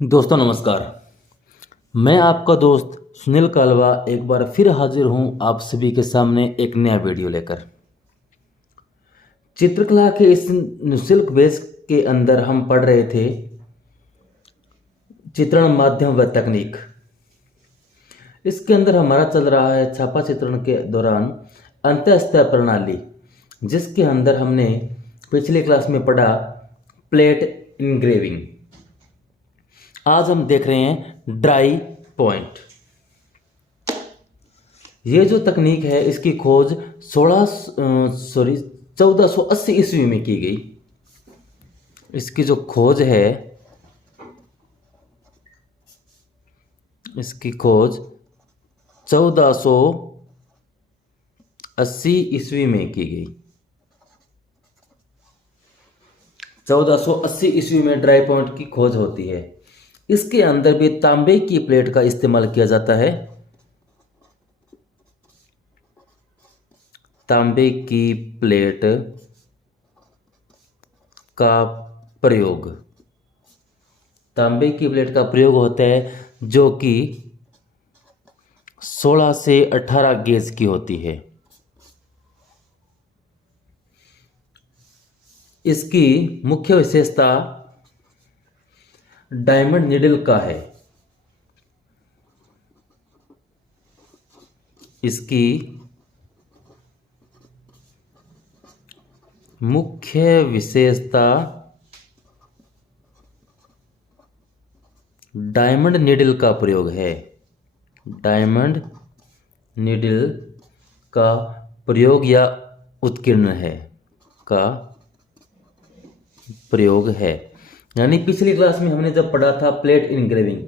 दोस्तों नमस्कार। मैं आपका दोस्त सुनील कालवा एक बार फिर हाजिर हूं आप सभी के सामने एक नया वीडियो लेकर। चित्रकला के इस निःशुल्क बैच के अंदर हम पढ़ रहे थे चित्रण माध्यम व तकनीक। इसके अंदर हमारा चल रहा है छापा चित्रण के दौरान अंतःस्तर प्रणाली, जिसके अंदर हमने पिछली क्लास में पढ़ा प्लेट इंग्रेविंग। आज हम देख रहे हैं ड्राई पॉइंट। ये जो तकनीक है इसकी खोज 1480 ईस्वी में की गई। इसकी जो खोज है इसकी खोज 1480 ईस्वी में की गई। 1480 ईस्वी में ड्राई पॉइंट की खोज होती है। इसके अंदर भी तांबे की प्लेट का इस्तेमाल किया जाता है। तांबे की प्लेट का प्रयोग, तांबे की प्लेट का प्रयोग होता है जो कि 16 से 18 गेज की होती है। इसकी मुख्य विशेषता डायमंड नीडल का है। इसकी मुख्य विशेषता डायमंड नीडल का प्रयोग है। डायमंड नीडल का प्रयोग या उत्कीर्ण है का प्रयोग है। यानी पिछली क्लास में हमने जब पढ़ा था प्लेट इंग्रेविंग,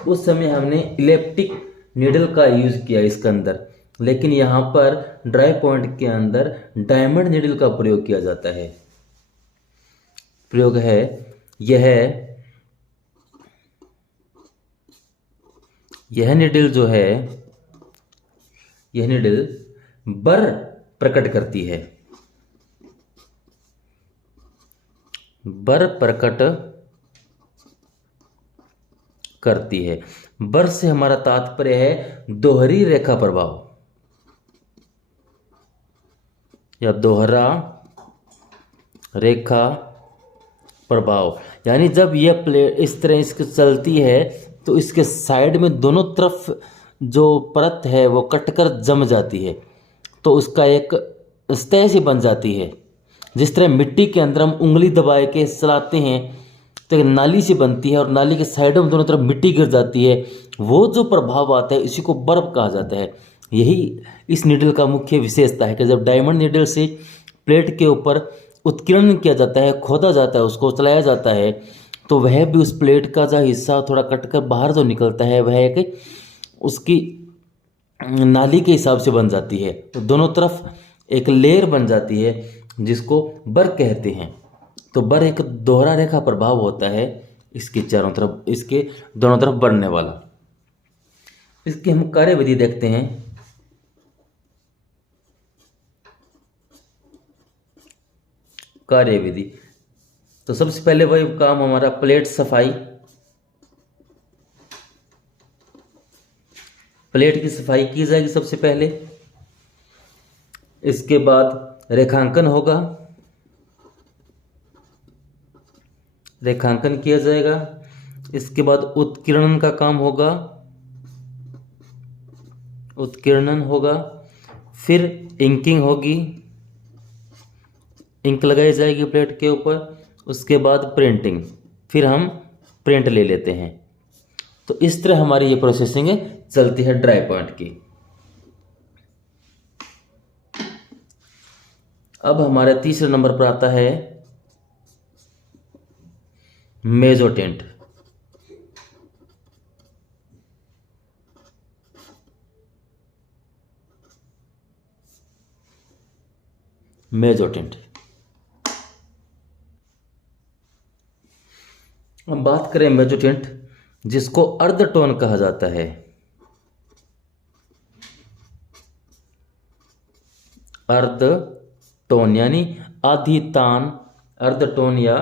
उस समय हमने इलेप्टिक नीडल का यूज किया इसके अंदर, लेकिन यहां पर ड्राई पॉइंट के अंदर डायमंड नीडल का प्रयोग किया जाता है। प्रयोग है यह नीडल जो है, यह नीडल बर प्रकट करती है। बर प्रकट करती है। बर से हमारा तात्पर्य है दोहरी रेखा प्रभाव या दोहरा रेखा प्रभाव। यानी जब यह प्लेट इस तरह इसके चलती है तो इसके साइड में दोनों तरफ जो परत है वो कटकर जम जाती है, तो उसका एक सतह सी बन जाती है। जिस तरह मिट्टी के अंदर हम उंगली दबाए के चलाते हैं तो एक नाली सी बनती है और नाली के साइडों में दोनों तरफ मिट्टी गिर जाती है, वो जो प्रभाव आता है इसी को बर्फ कहा जाता है। यही इस नीडल का मुख्य विशेषता है कि जब डायमंड नीडल से प्लेट के ऊपर उत्कीर्ण किया जाता है, खोदा जाता है, उसको चलाया जाता है, तो वह भी उस प्लेट का जो हिस्सा थोड़ा कटकर बाहर जो निकलता है वह एक उसकी नाली के हिसाब से बन जाती है। तो दोनों तरफ एक लेयर बन जाती है जिसको बर कहते हैं। तो बर एक दोहरा रेखा प्रभाव होता है इसके चारों तरफ, इसके दोनों तरफ बढ़ने वाला। इसकी हम कार्यविधि देखते हैं। कार्यविधि तो सबसे पहले वही काम हमारा प्लेट सफाई। प्लेट की सफाई की जाएगी सबसे पहले। इसके बाद रेखांकन होगा, रेखांकन किया जाएगा। इसके बाद उत्कीर्णन का काम होगा, उत्कीर्णन होगा। फिर इंकिंग होगी, इंक लगाई जाएगी प्लेट के ऊपर। उसके बाद प्रिंटिंग, फिर हम प्रिंट ले लेते हैं। तो इस तरह हमारी ये प्रोसेसिंग चलती है ड्राई पॉइंट की। अब हमारे तीसरे नंबर पर आता है मेजोटेंट। मेजोटेंट हम बात करें मेजोटेंट, जिसको अर्ध टोन कहा जाता है। अर्ध टोन यानी आधी तान, अर्ध टोन या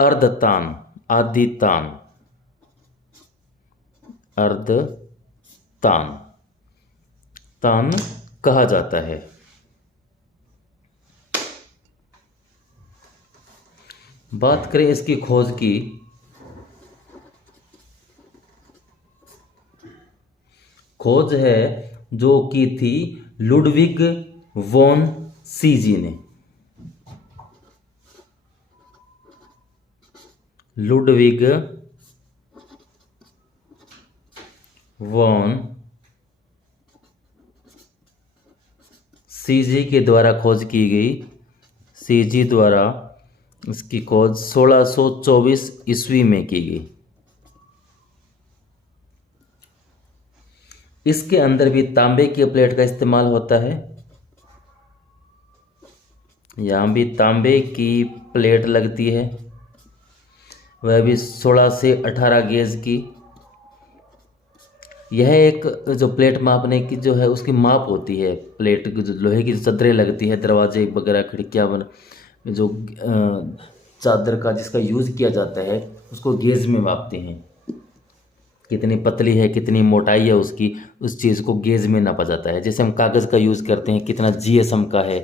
अर्धतान, आधी तान। अर्ध तान तान कहा जाता है। बात करें इसकी खोज की, खोज है जो की थी लुडविग वॉन सीजी ने। लुडविग वॉन सीजी के द्वारा खोज की गई। सीजी द्वारा इसकी खोज 1624 ईस्वी में की गई। इसके अंदर भी तांबे की प्लेट का इस्तेमाल होता है। यहाँ भी तांबे की प्लेट लगती है, वह भी 16 से 18 गेज की। यह एक जो प्लेट मापने की जो है उसकी माप होती है। प्लेट की जो लोहे की चादरें लगती है, दरवाजे वगैरह खिड़कियाँ बन जो चादर का जिसका यूज़ किया जाता है उसको गेज में मापते हैं। कितनी पतली है, कितनी मोटाई है उसकी, उस चीज़ को गेज में नापा जाता है। जैसे हम कागज़ का यूज़ करते हैं, कितना जीएसएम का है,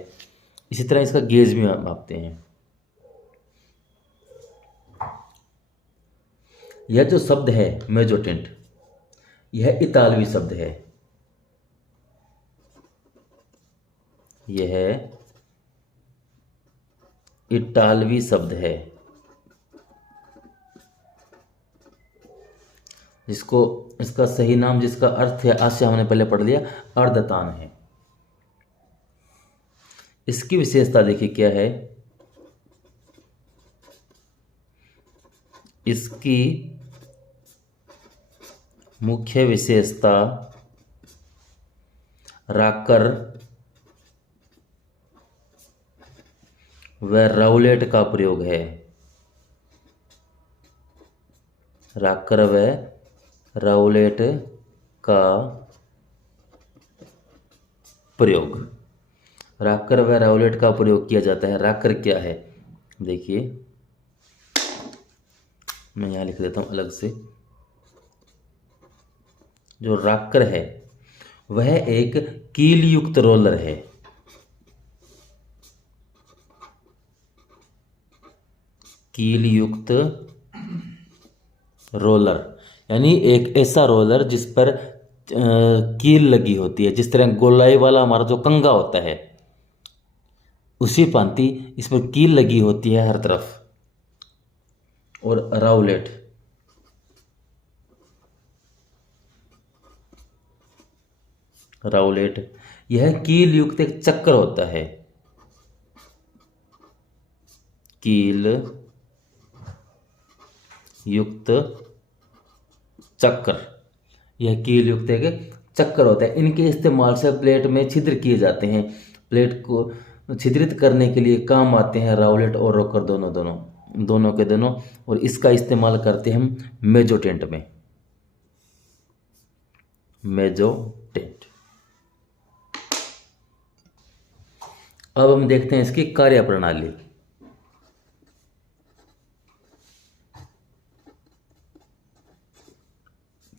इसी तरह इसका गेज में मापते हैं। यह जो शब्द है मेजोटेंट, यह इतालवी शब्द है। यह इतालवी शब्द है जिसको इसका सही नाम, जिसका अर्थ है, आज से हमने पहले पढ़ लिया, अर्धतान है। इसकी विशेषता देखिए क्या है। इसकी मुख्य विशेषता राकर व राउलेट का प्रयोग है। राकर व राउलेट का प्रयोग। राकर व राउलेट का प्रयोग किया जाता है। राकर क्या है देखिए, मैं यहाँ लिख देता हूँ अलग से। जो राकर है वह एक कील युक्त रोलर है। कील युक्त रोलर यानी एक ऐसा रोलर जिस पर कील लगी होती है। जिस तरह गोलाई वाला हमारा जो कंगा होता है, उसी भांति इस पर कील लगी होती है हर तरफ। और राउलेट, राउलेट यह कील युक्त एक चक्र होता है। कील युक्त चक्र, यह कील युक्त एक चक्र होता है। इनके इस्तेमाल से प्लेट में छिद्र किए जाते हैं। प्लेट को छिद्रित करने के लिए काम आते हैं राउलेट और रोकर, दोनों के दोनों। और इसका इस्तेमाल करते हैं हम मेजोटेंट में। मेजोटेंट। अब हम देखते हैं इसकी कार्यप्रणाली।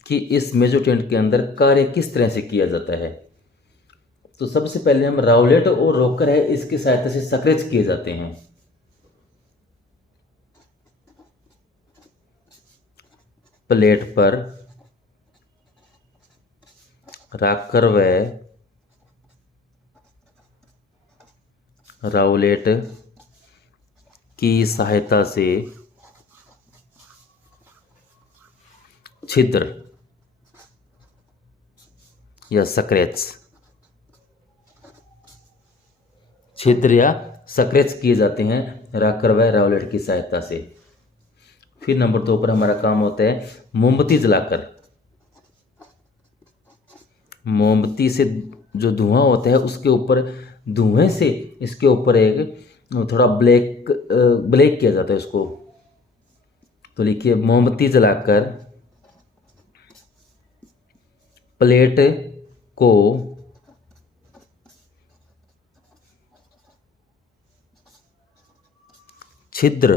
कि इस मेजोटेंट के अंदर कार्य किस तरह से किया जाता है। तो सबसे पहले हम राउलेट और रोकर है, इसकी सहायता से सक्रेच किए जाते हैं। प्लेट पर राकर व राउलेट की सहायता से छिद्र या सक्रेच, छिद्र या सक्रेच किए जाते हैं राकर व राउलेट की सहायता से। फिर नंबर 2 पर हमारा काम होता है मोमबत्ती जलाकर। मोमबत्ती से जो धुआं होता है उसके ऊपर, धुएं से इसके ऊपर एक थोड़ा ब्लैक किया जाता है उसको। तो लिखिए मोमबत्ती जलाकर प्लेट को छिद्र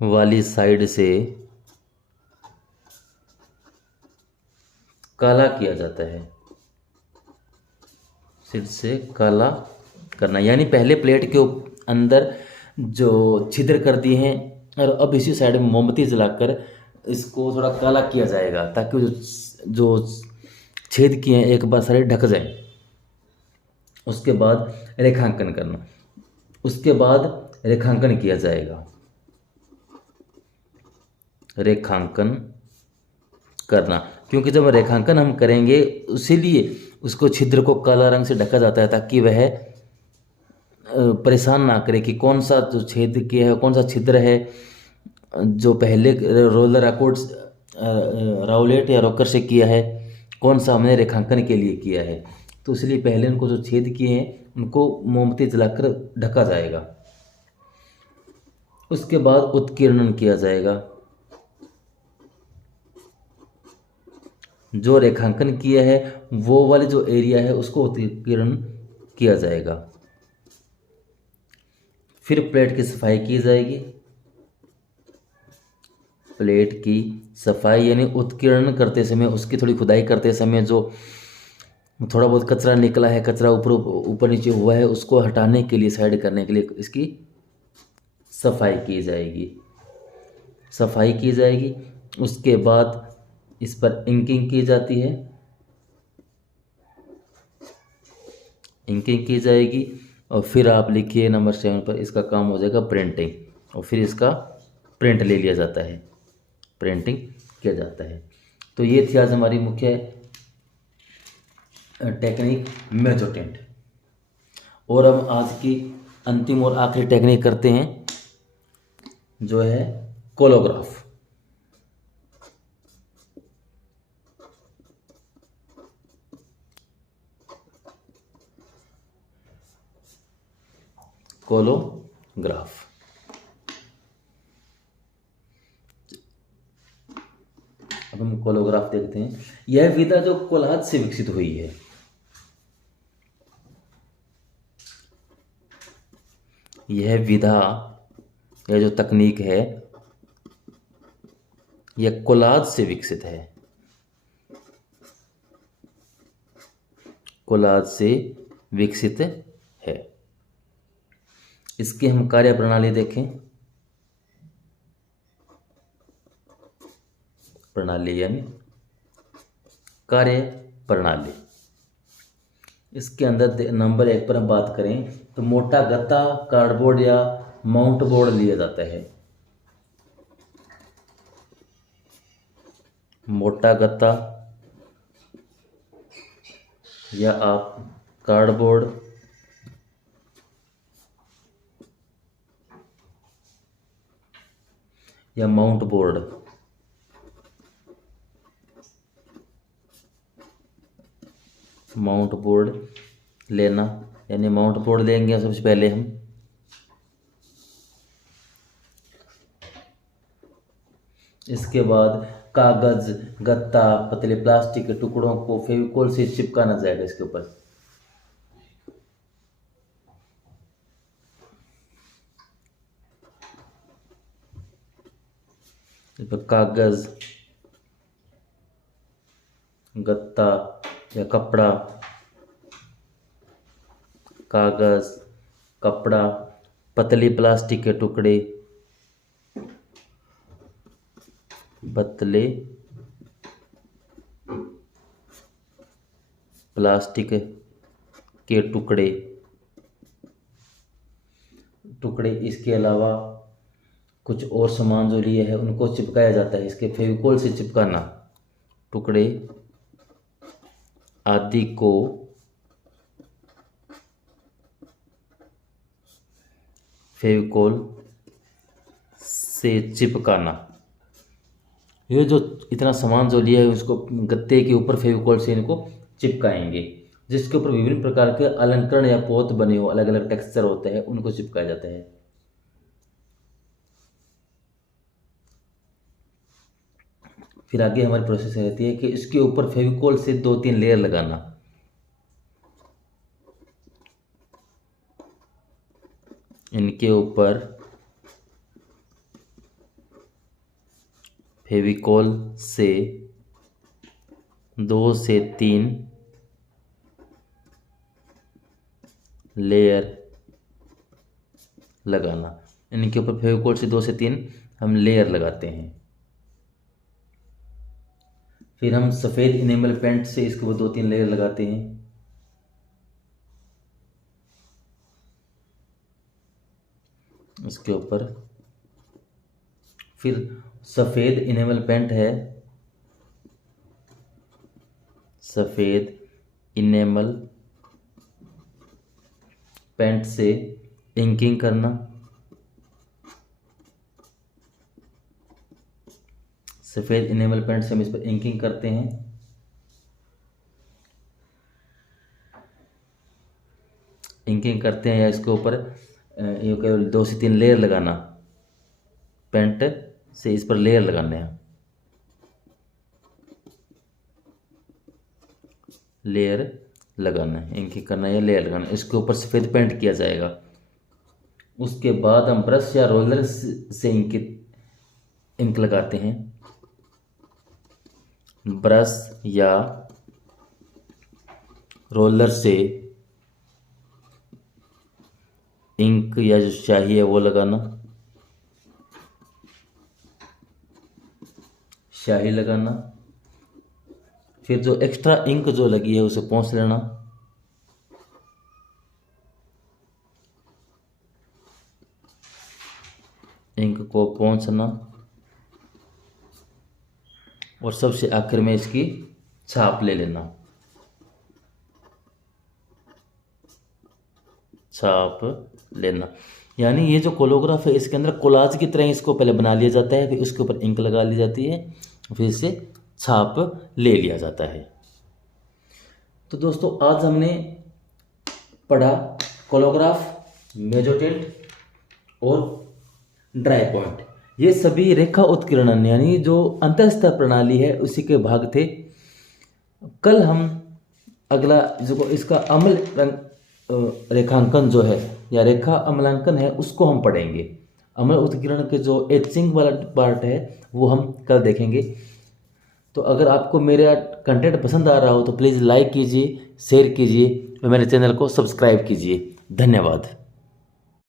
वाली साइड से काला किया जाता है, फिर से काला करना, यानी पहले प्लेट के अंदर जो छिद्र कर दिए हैं और अब इसी साइड में मोमबत्ती जलाकर इसको थोड़ा काला किया जाएगा, ताकि जो छेद किए हैं एक बार सारे ढक जाए। उसके बाद रेखांकन करना, उसके बाद रेखांकन किया जाएगा, रेखांकन करना, क्योंकि जब रेखांकन हम करेंगे इसीलिए उसको छिद्र को काला रंग से ढका जाता है, ताकि वह परेशान ना करे कि कौन सा जो छेद किया है, कौन सा छिद्र है जो पहले रोलर अकॉर्ड राउलेट या रॉकर से किया है, कौन सा हमने रेखांकन के लिए किया है। तो इसलिए पहले उनको जो छेद किए हैं उनको मोमबत्ती जलाकर ढका जाएगा। उसके बाद उत्कीर्णन किया जाएगा, जो रेखांकन किया है वो वाले जो एरिया है उसको उत्कीर्ण किया जाएगा। फिर प्लेट की सफाई की जाएगी, प्लेट की सफाई यानी उत्कीर्ण करते समय, उसकी थोड़ी खुदाई करते समय जो थोड़ा बहुत कचरा निकला है, कचरा ऊपर नीचे हुआ है, उसको हटाने के लिए, साइड करने के लिए इसकी सफाई की जाएगी, सफाई की जाएगी। उसके बाद इस पर इंकिंग की जाती है, इंकिंग की जाएगी और फिर आप लिखिए नंबर 7 पर, इसका काम हो जाएगा प्रिंटिंग, और फिर इसका प्रिंट ले लिया जाता है, प्रिंटिंग किया जाता है। तो ये थी आज हमारी मुख्य टेक्निक मेजोटिंट। और हम आज की अंतिम और आखिरी टेक्निक करते हैं जो है कोलोग्राफ। कोलोग्राफ, अब हम कोलोग्राफ देखते हैं। यह विधा जो कोलाज से विकसित हुई है, यह विधा, यह जो तकनीक है यह कोलाज से विकसित है, कोलाज से विकसित है। इसकी हम कार्य प्रणाली देखें, प्रणाली यानी कार्य प्रणाली। इसके अंदर नंबर 1 पर हम बात करें तो मोटा गत्ता, कार्डबोर्ड या माउंट बोर्ड लिया जाता है। मोटा गत्ता या आप कार्डबोर्ड या माउंट बोर्ड, माउंट बोर्ड लेना, यानी माउंट बोर्ड लेंगे सबसे पहले हम। इसके बाद कागज, गत्ता, पतले प्लास्टिक के टुकड़ों को फेविकोल से चिपकाना जाएगा इसके ऊपर। इस पर कागज, गत्ता या कपड़ा, कागज, कपड़ा, पतली प्लास्टिक के टुकड़े, पतले प्लास्टिक के टुकड़े, इसके अलावा कुछ और सामान जो लिए है उनको चिपकाया जाता है, इसके फेविकोल से चिपकाना, टुकड़े आदि को फेविकोल से चिपकाना। ये जो इतना सामान जो लिया है उसको गत्ते के ऊपर फेविकोल से इनको चिपकाएंगे, जिसके ऊपर विभिन्न प्रकार के अलंकरण या पोत बने हो, अलग अलग टेक्सचर होते हैं, उनको चिपकाया जाता है। फिर आगे हमारी प्रोसेस रहती है कि इसके ऊपर फेविकोल से 2-3 लेयर लगाना। इनके ऊपर फेविकोल से 2 से 3 लेयर लगाना। इनके ऊपर फेविकोल से 2 से 3 हम लेयर लगाते हैं। फिर हम सफ़ेद इनेमल पेंट से इसके ऊपर 2-3 लेयर लगाते हैं। इसके ऊपर फिर सफ़ेद इनेमल पेंट है, सफ़ेद इनेमल पेंट से इंकिंग करना। सफ़ेद इनेमल पेंट से हम इस पर इंकिंग करते हैं। इंकिंग करते हैं या इसके ऊपर ये केवल 2 से 3 लेयर लगाना, पेंट से इस पर लेयर लगाने हैं, लेयर लगाना है, इंकिंग करना है या लेयर लगाना है। इसके ऊपर सफ़ेद पेंट किया जाएगा। उसके बाद हम ब्रश या रोलर से इंक लगाते हैं। ब्रश या रोलर से इंक या जो स्याही है वो लगाना, स्याही लगाना। फिर जो एक्स्ट्रा इंक जो लगी है उसे पोंछ लेना। इंक को पोंछना और सबसे आखिर में इसकी छाप ले लेना, छाप लेना। यानी ये जो कोलोग्राफ है इसके अंदर कोलाज की तरह इसको पहले बना लिया जाता है, फिर उसके ऊपर इंक लगा ली जाती है, फिर इसे छाप ले लिया जाता है। तो दोस्तों आज हमने पढ़ा कोलोग्राफ, मेजोटिल्ट और ड्राई पॉइंट। ये सभी रेखा उत्कीर्णन यानी जो अंतःस्तर प्रणाली है उसी के भाग थे। कल हम अगला जो इसका अम्ल रेखांकन जो है या रेखा अम्लांकन है उसको हम पढ़ेंगे। अम्ल उत्कीर्ण के जो एचिंग वाला पार्ट है वो हम कल देखेंगे। तो अगर आपको मेरा कंटेंट पसंद आ रहा हो तो प्लीज़ लाइक कीजिए, शेयर कीजिए और मेरे चैनल को सब्सक्राइब कीजिए। धन्यवाद।